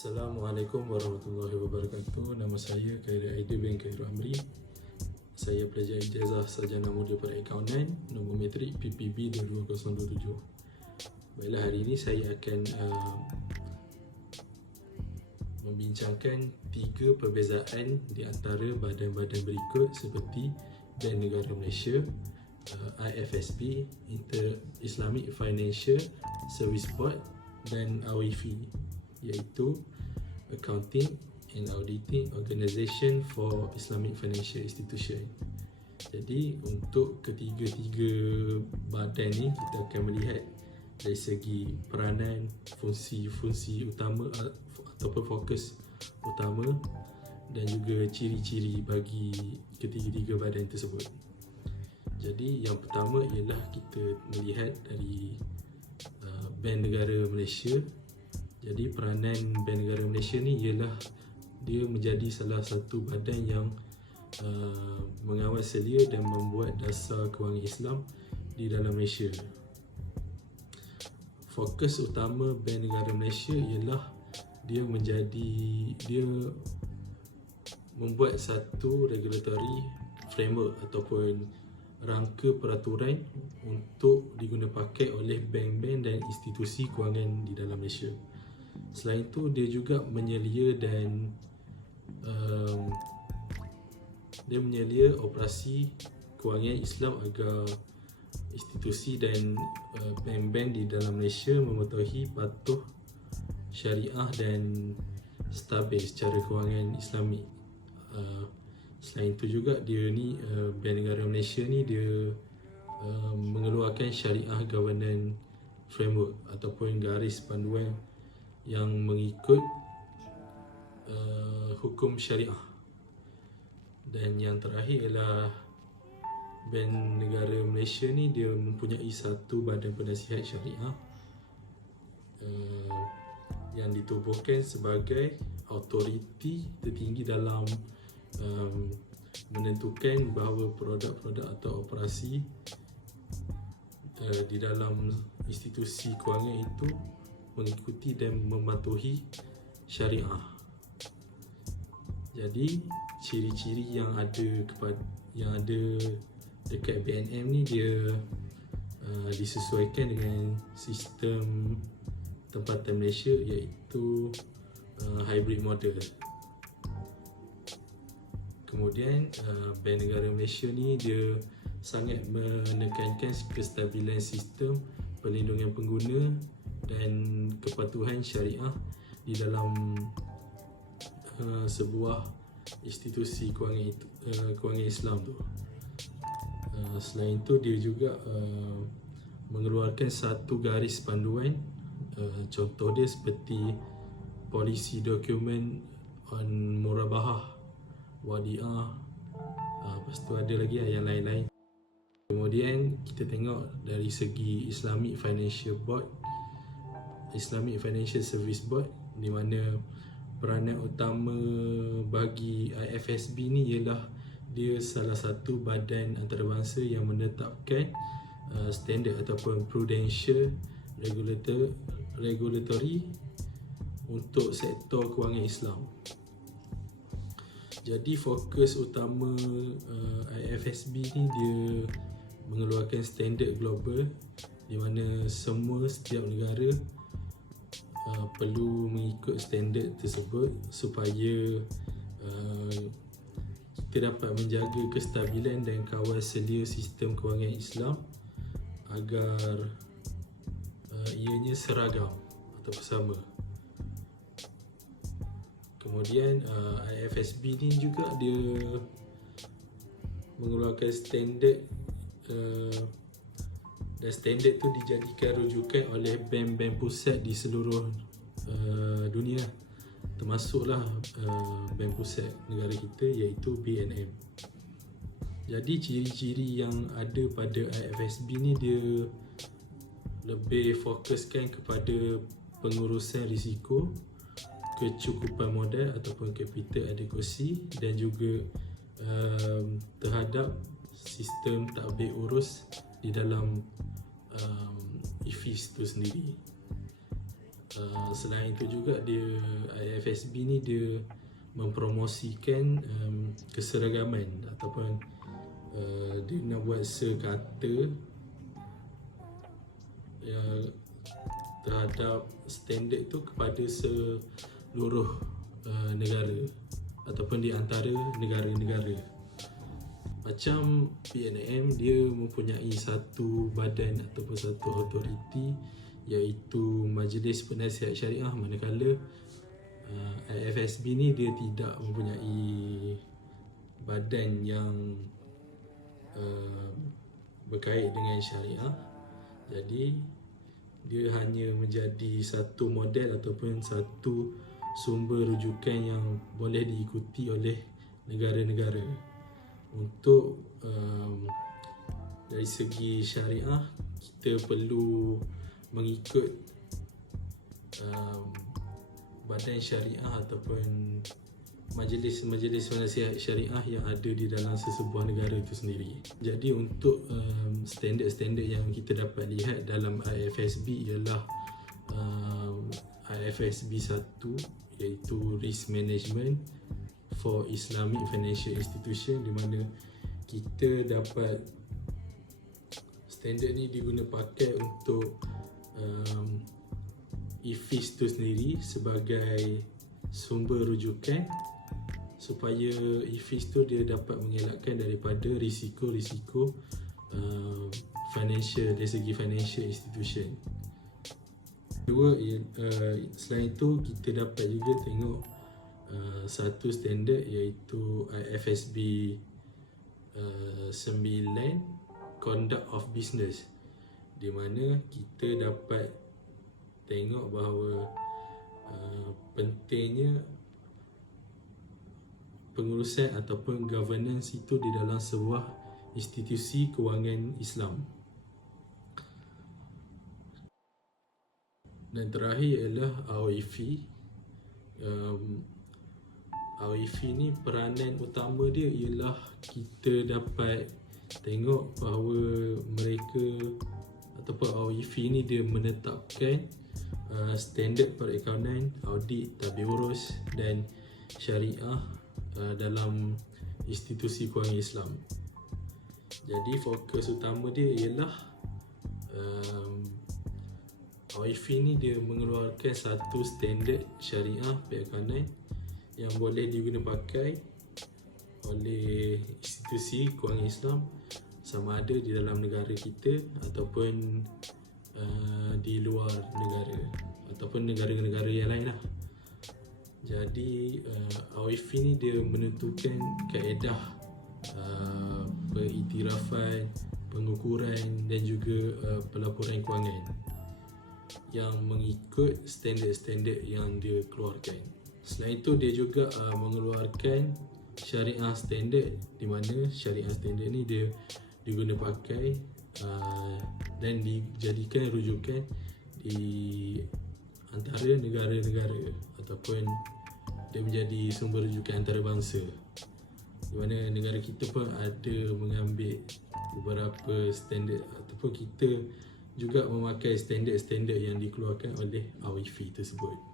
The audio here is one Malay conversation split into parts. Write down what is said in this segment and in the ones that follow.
Assalamualaikum warahmatullahi wabarakatuh. Nama saya Khairul Aidil bin Khairul Amri. Saya pelajar ijazah sarjana muda pada akauntan nombor metrik PPB 2027. Baiklah hari ini saya akan uh, membincangkan tiga perbezaan di antara badan-badan berikut seperti Bank Negara Malaysia, uh, IFSB, Inter Islamic Financial Service Board dan AWIFI iaitu Accounting and Auditing Organisation for Islamic Financial Institution. Jadi untuk ketiga-tiga badan ni kita akan melihat dari segi peranan, fungsi-fungsi utama ataupun fokus utama dan juga ciri-ciri bagi ketiga-tiga badan tersebut. Jadi yang pertama ialah kita melihat dari uh, Bank Negara Malaysia jadi peranan Bank Negara Malaysia ni ialah dia menjadi salah satu badan yang uh, mengawal selia dan membuat dasar kewangan Islam di dalam Malaysia. Fokus utama Bank Negara Malaysia ialah dia menjadi dia membuat satu regulatory framework ataupun rangka peraturan untuk diguna pakai oleh bank-bank dan institusi kewangan di dalam Malaysia. Selain itu dia juga menyelia dan um, dia menyelia operasi kewangan Islam agar institusi dan uh, bank-bank di dalam Malaysia mematuhi patuh syariah dan stabil secara kewangan Islami. Uh, selain itu juga dia ni uh, Bank Negara Malaysia ni dia uh, mengeluarkan syariah governance framework ataupun garis panduan yang mengikut uh, hukum syariah. Dan yang terakhir ialah Bank Negara Malaysia ni dia mempunyai satu badan penasihat syariah uh, yang ditubuhkan sebagai autoriti tertinggi dalam um, menentukan bahawa produk-produk atau operasi uh, di dalam institusi kewangan itu mengikuti dan mematuhi syariah. Jadi ciri-ciri yang ada kepada yang ada dekat BNM ni dia uh, disesuaikan dengan sistem tempatan Malaysia iaitu uh, hybrid model. Kemudian uh, Bank Negara Malaysia ni dia sangat menekankan kestabilan sistem perlindungan pengguna dan kepatuhan syariah di dalam uh, sebuah institusi kewangan itu uh, kewangan Islam tu. Uh, selain itu dia juga uh, mengeluarkan satu garis panduan uh, contoh dia seperti polisi dokumen on murabahah wadiah uh, lepas tu ada lagi lah yang lain-lain kemudian kita tengok dari segi Islamic Financial Board Islamic Financial Service Board di mana peranan utama bagi IFSB ni ialah dia salah satu badan antarabangsa yang menetapkan uh, standard ataupun prudential regulator regulatory untuk sektor kewangan Islam. Jadi fokus utama uh, IFSB ni dia mengeluarkan standard global di mana semua setiap negara uh, perlu mengikut standard tersebut supaya uh, kita dapat menjaga kestabilan dan kawal selia sistem kewangan Islam agar uh, ianya seragam atau sama. Kemudian uh, IFSB ni juga dia mengeluarkan standard uh, dan standard tu dijadikan rujukan oleh bank-bank pusat di seluruh uh, dunia. Termasuklah uh, bank pusat negara kita iaitu BNM jadi ciri-ciri yang ada pada IFSB ni dia lebih fokuskan kepada pengurusan risiko kecukupan modal ataupun capital adequacy dan juga um, terhadap sistem takbir urus di dalam um, IFIS tu sendiri. Uh, selain itu juga dia IFSB ni dia mempromosikan um, keseragaman ataupun uh, dia nak buat sekata ya, terhadap standard tu kepada seluruh uh, negara ataupun di antara negara-negara macam PNM dia mempunyai satu badan ataupun satu autoriti iaitu Majlis Penasihat Syariah. Manakala uh, IFSB ni dia tidak mempunyai badan yang uh, berkait dengan syariah. Jadi dia hanya menjadi satu model ataupun satu sumber rujukan yang boleh diikuti oleh negara-negara untuk um, dari segi syariah kita perlu mengikut um, badan syariah ataupun majlis-majlis penasihat syariah yang ada di dalam sesebuah negara itu sendiri. Jadi untuk um, standard-standard yang kita dapat lihat dalam IFSB ialah um, IFSB 1 iaitu Risk Management for Islamic Financial Institution di mana kita dapat standard ni diguna pakai untuk um, IFIS tu sendiri sebagai sumber rujukan supaya IFIS tu dia dapat mengelakkan daripada risiko-risiko uh, financial dari segi financial institution. Kedua, uh, selain itu kita dapat juga tengok uh, satu standard iaitu IFSB uh, 9 Conduct of Business di mana kita dapat tengok bahawa uh, pentingnya pengurusan ataupun governance itu di dalam sebuah institusi kewangan Islam. Dan terakhir ialah AOIF. Um, AOIF ni peranan utama dia ialah kita dapat tengok bahawa mereka ataupun AOIF ni dia menetapkan uh, standard perakaunan, audit, tabir urus dan syariah Uh, dalam institusi kewangan Islam. Jadi fokus utama dia ialah um, OIF ni dia mengeluarkan satu standard syariah perakaunan yang boleh digunakan pakai oleh institusi kewangan Islam sama ada di dalam negara kita ataupun uh, di luar negara ataupun negara-negara yang lain lah. Jadi uh, AWF ni dia menentukan kaedah uh, pengiktirafan, pengukuran dan juga uh, pelaporan kewangan yang mengikut standard-standard yang dia keluarkan. Selain itu dia juga uh, mengeluarkan syariah standard di mana syariah standard ni dia diguna pakai uh, dan dijadikan rujukan di antara negara-negara ataupun dia menjadi sumber rujukan antarabangsa. Di mana negara kita pun ada mengambil beberapa standard ataupun kita juga memakai standard-standard yang dikeluarkan oleh AWIFI tersebut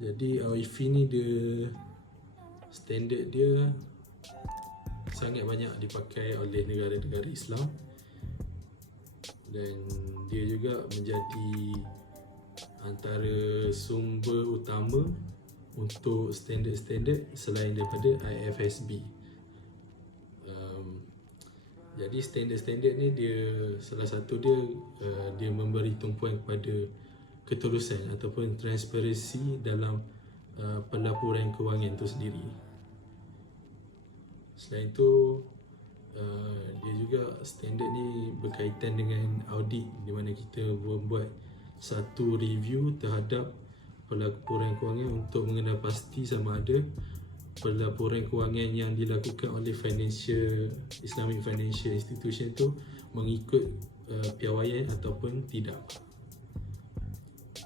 jadi AWIFI ni dia standard dia sangat banyak dipakai oleh negara-negara Islam dan dia juga menjadi antara sumber utama untuk standard-standard selain daripada IFSB. Um, jadi standard-standard ni dia salah satu dia uh, dia memberi tumpuan kepada keterusan ataupun transparansi dalam uh, pelaporan kewangan itu sendiri. Selain itu uh, dia juga standard ni berkaitan dengan audit di mana kita membuat satu review terhadap pelaporan kewangan untuk mengenal pasti sama ada pelaporan kewangan yang dilakukan oleh financial Islamic financial institution itu mengikut uh, piawaian ataupun tidak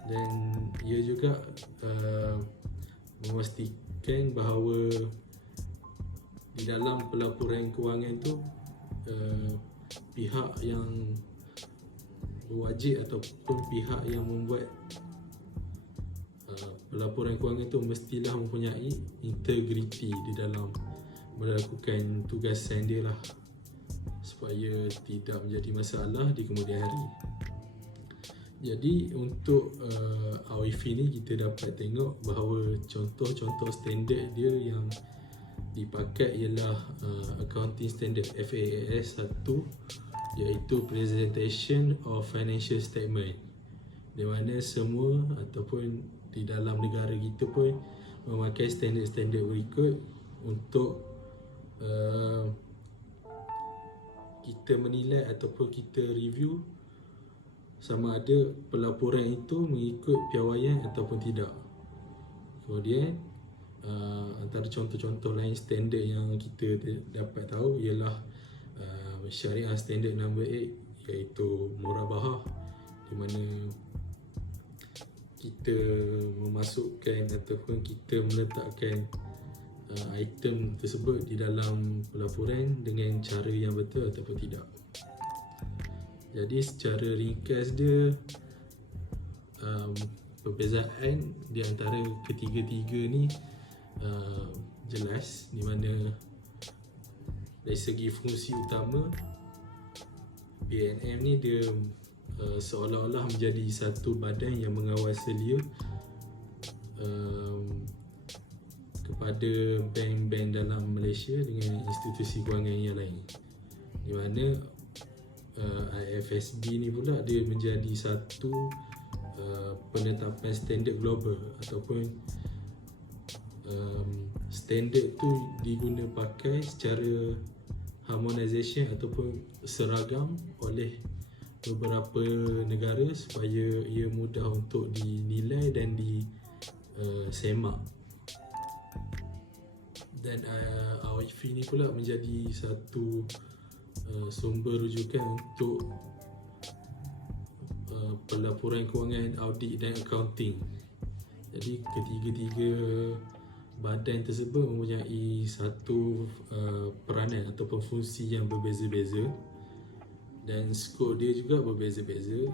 dan ia juga uh, memastikan bahawa di dalam pelaporan kewangan itu uh, pihak yang wajib ataupun pihak yang membuat uh, pelaporan kewangan itu mestilah mempunyai integriti di dalam melakukan tugasan dia lah supaya tidak menjadi masalah di kemudian hari. Jadi untuk uh, AWIFI ni kita dapat tengok bahawa contoh-contoh standard dia yang dipakai ialah uh, accounting standard FAS 1 iaitu presentation of financial statement. Di mana semua ataupun di dalam negara kita pun memakai standard-standard berikut untuk uh, kita menilai ataupun kita review sama ada pelaporan itu mengikut piawaian ataupun tidak. Kemudian uh, antara contoh-contoh lain standard yang kita dapat tahu ialah uh, syariah standard number 8 iaitu murabahah di mana kita memasukkan ataupun kita meletakkan uh, item tersebut di dalam pelaporan dengan cara yang betul ataupun tidak. Jadi secara ringkas dia um, Perbezaan di antara ketiga-tiga ni uh, Jelas di mana Dari segi fungsi utama BNM ni dia uh, seolah-olah menjadi satu badan yang mengawal selia um, kepada bank-bank dalam Malaysia dengan institusi kewangan yang lain. Di mana uh, IFSB ni pula dia menjadi satu uh, penetapan standard global ataupun um, standard tu diguna pakai secara harmonization ataupun seragam oleh beberapa negara supaya ia mudah untuk dinilai dan disemak uh, dan uh, AWIFI ni pula menjadi satu Uh, sumber rujukan untuk uh, pelaporan kewangan, audit dan accounting. Jadi ketiga-tiga badan tersebut mempunyai satu uh, peranan ataupun fungsi yang berbeza-beza dan skop dia juga berbeza-beza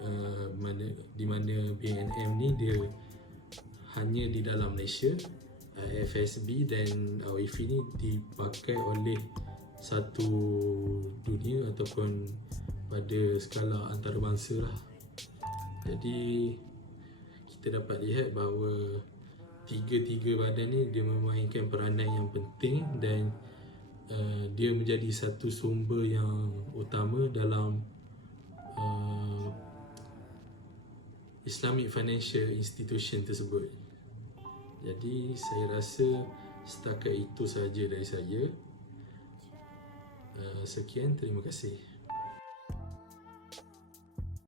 uh, mana di mana BNM ni dia hanya di dalam Malaysia uh, FSB dan AWIFI ni dipakai oleh satu dunia ataupun pada skala antarabangsa lah. Jadi kita dapat lihat bahawa tiga-tiga badan ni dia memainkan peranan yang penting dan uh, dia menjadi satu sumber yang utama dalam uh, Islamic Financial Institution tersebut. Jadi saya rasa setakat itu sahaja dari saya. Eh, sekian, terima kasih.